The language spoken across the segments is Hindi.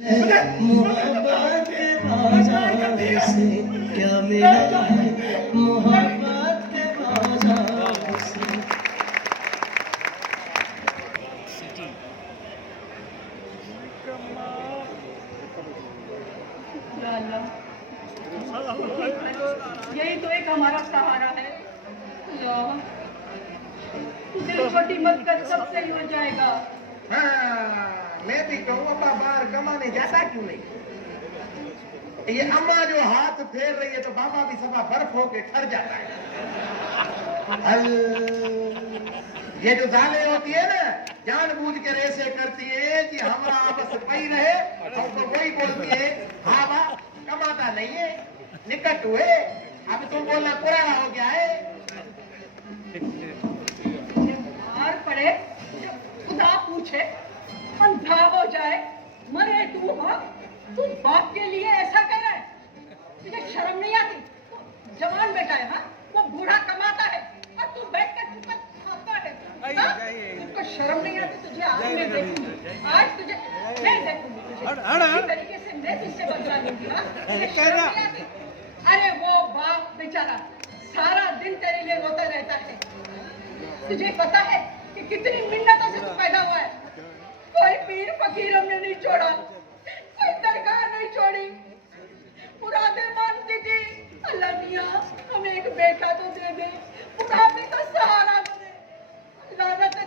मोहब्बत के बाजार से क्या मिला है, मोहब्बत के बाजार से। या अल्लाह, यही तो एक हमारा सहारा है। अल्लाह, दिल छोटी मत कर, सब सही हो जाएगा। हाँ, मैं भी कहूँ अब्बा बाहर कमाने जाता क्यों नहीं? ये अम्मा जो हाथ फेर रही है तो बाबा भी सभा बर्फ होके ठर जाता है। ये जो जाले होती है ना, जानबूझ के ऐसे करती है कि हमारा आपस वही रहे, हमको वही बोलती है हाँ बा कमाता नहीं है, निकट हुए, अब तुम बोलना पुराना हो गया है। मार पड़े, खुदा पूछे, अंधा हो जाए, मरे तू। हाँ, तू बाप के लिए ऐसा कर रहा है? तुझे शर्म नहीं आती? जवान बेटा है, हाँ, वो बूढ़ा कमाता है और तू बैठकर चुप खाता है। हाँ? तुझको शर्म नहीं आती? तुझे आज मैं देखूंगी, आज तुझे मैं देखूंगी तुझे। इसी तरीके से मैं तुझसे बदला लूंगी। हाँ? तुझे शर्म नहीं आती? अरे वो बाप बेचारा सारा दिन तेरे लिए रोता रहता है। तुझे पता है कि कितनी मिन्नतों से तू पैदा हुआ है? कोई पीर फकीर हमने नहीं छोड़ा, कोई दरगाह नहीं छोड़ी, मुरादें मानती थी। अल्लाह मियां हमें एक बेटा तो दे दे, बुढ़ापे का सहारा बने। लानत है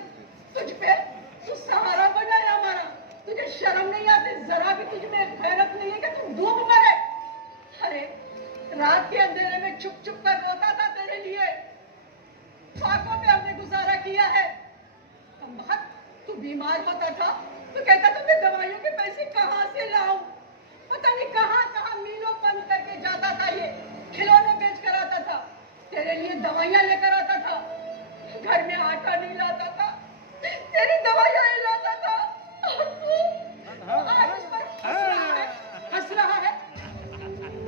तुझ पे, तू सहारा बना है हमारा। तुझे शर्म नहीं आती? जरा भी तुझ में गैरत नहीं है कि तू डूब मरे? अरे रात के अंधेरे में छुप छुप कर रोता था तेरे लिए, फाकों में हमने गुजारा किया है। बहुत तू बीमार होता था तो कहता था मैं दवाइयों के पैसे कहाँ से लाऊं? पता नहीं कहाँ कहाँ मीलों बंद करके जाता था, ये खिलौने बेच कर आता था, तेरे लिए दवाइयां लेकर आता था। घर में आटा नहीं लाता था, तेरी दवाइयां ही लाता था। और तू आज उस पर हंस रहा है।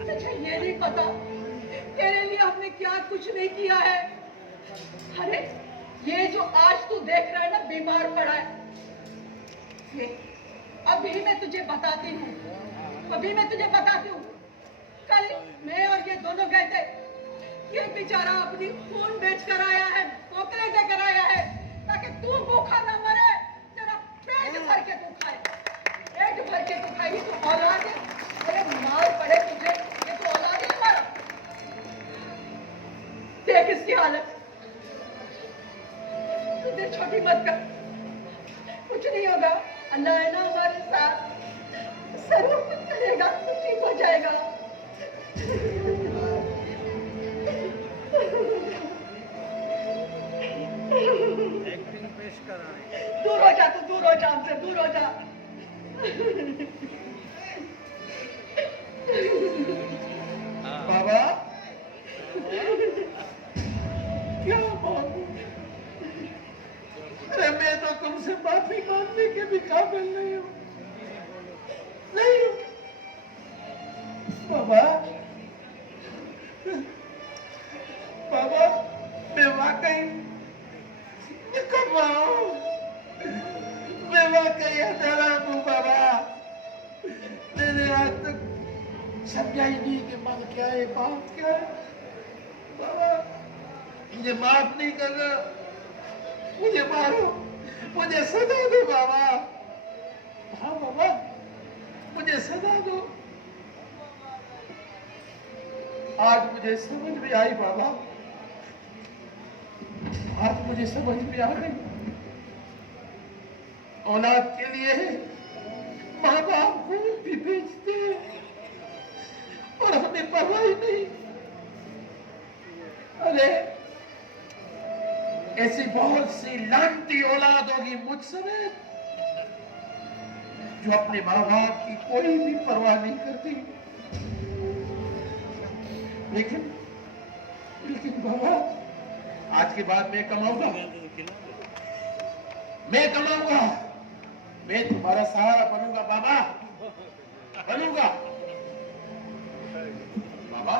तुझे ये नहीं पता तेरे लिए हमने क्या कुछ नहीं किया है। अरे ये जो आज तू देख रहा है ना, बीमार पड़ा है, ये अभी मैं तुझे बताती हूँ, अभी मैं तुझे बताती हूँ। कल मैं और ये दोनों गए थे, ये बेचारा अपनी खून बेच कर आया है, पोतरे देकर आया है, ताकि तू भूखा ना मरे, तेरा पेट भर के तू खाए, पेट भर के तू खाए। तू औलाद है, अरे मार पड़े तुझे, ये तो औलाद है हमारा। देख इसकी हालत, तुझे छोटी मत कर, कुछ नहीं होगा, अल्लाह है ना हमारे साथ, जरूर कुछ करेगा, तो ठीक हो जाएगा। एक्टिंग पेश कर रहा है। दूर हो जा, तू दूर हो जा, हमसे दूर हो जा। बाबा क्या बात? अरे मैं तो तुमसे माफी मांगने के भी काबिल नहीं हूँ, नहीं हूँ बाबा। बाबा मैं वाकई निकम्मा हूँ, मैं वाकई हराम हूँ बाबा। मैंने आज तक समझा ही नहीं कि मन क्या है, बात क्या है। बाबा मुझे माफ नहीं करना, मुझे मारो, मुझे सजा दो बाबा। हाँ बाबा मुझे सजा दो। आज मुझे समझ में आई बाबा, आज मुझे समझ में आ गई। औलाद के लिए माँ बाप खून भी बेचते हैं और हमें परवाह ही नहीं। अरे ऐसी बहुत सी लानती औलाद होगी मुझ समेत जो अपने माँ बाप की कोई भी परवाह नहीं करती। लेकिन बाबा आज के बाद मैं कमाऊंगा, मैं कमाऊंगा, मैं तुम्हारा सहारा बनूंगा बाबा, बनूंगा बाबा।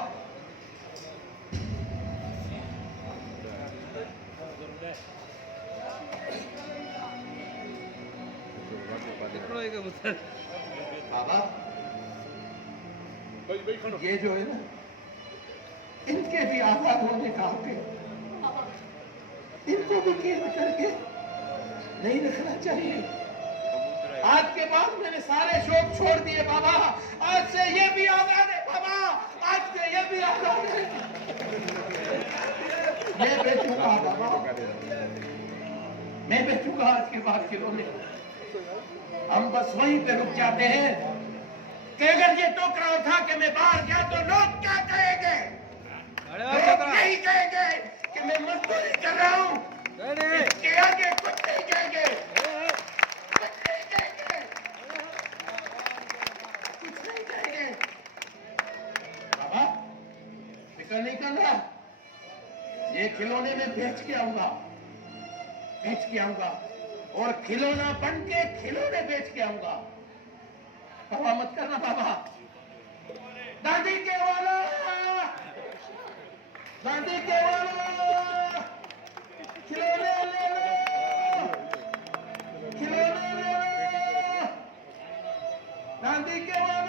निकलो एक मुझसे। बाबा बाबा ये जो है ना, इनके भी आजाद होने का हक है। इनको भी कैद करके नहीं रखना चाहिए। आज के बाद मैंने सारे शौक छोड़ दिए बाबा। आज से ये भी आजाद है बाबा, आज से ये भी आजाद है। मैं बेचूंगा बाबा, मैं बेचूंगा आज के बाद खिलौने। हम बस वहीं पे रुक जाते हैं कि अगर ये टोकरा उठा के मैं बाहर गया तो लोग क्या कहेंगे? लोग यही कहेंगे कि मैं मजदूरी कर रहा हूँ। इसके आगे कुछ नहीं कहेंगे, कुछ नहीं कहेंगे, कुछ नहीं कहेंगे। बाबा फिक्र नहीं करना, ये खिलौने में बेच के आऊंगा, बेच के आऊंगा और खिलौना बन के खिलौने बेच के आऊंगा। परवाह मत करना बाबा। दादी के वाला, दादी के वाला, खिलौने ले लो, खिलौने ले लो, दादी के वाला।